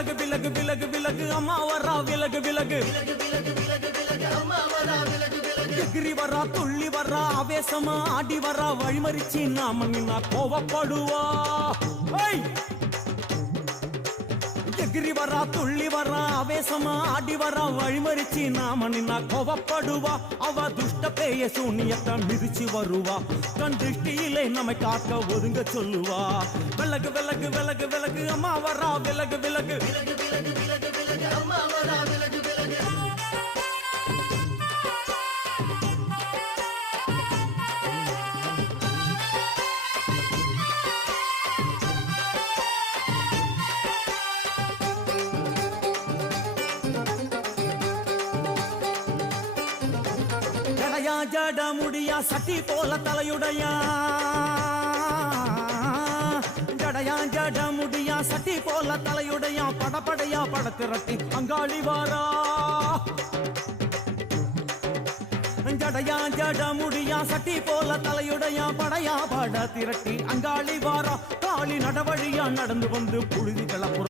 விலகு விலகு விலகு விலகு அம்மா வரா விலகு விலகு எகிரி வரா துள்ளி வரா ஆவேசமா ஆடி வரா வழிமறிச்சு நாம நின்னா கோவப்படுவா எகிரி வரா துள்ளி வரா ஆவேசமா ஆடி வரா வழிமறிச்சு நாம நின்னா கோவப்படுவா அவ துஷ்ட பேய சூனியத்தை மிதிச்சு வருவா கண் திருஷ்டியிலே நம்மை காக்க ஒதுங்க சொல்லுவா விலகு விலகு விலகு விலகு அம்மா வரா விலகு விலகு அம்மா வரா விலகு விலகு ஜட முடியா சட்டி போல தலையுடையா ஜடையா ஜட முடியா சட்டி போல தலையுடையா படப்படையா படத்திரட்டி அங்காளி வாரா ஜடையா ஜட முடியா சட்டி போல தலையுடையா படையா பட திரட்டி அங்காளி வாரா காளி நடவழியா நடந்து வந்து புழுதி கிளப்புற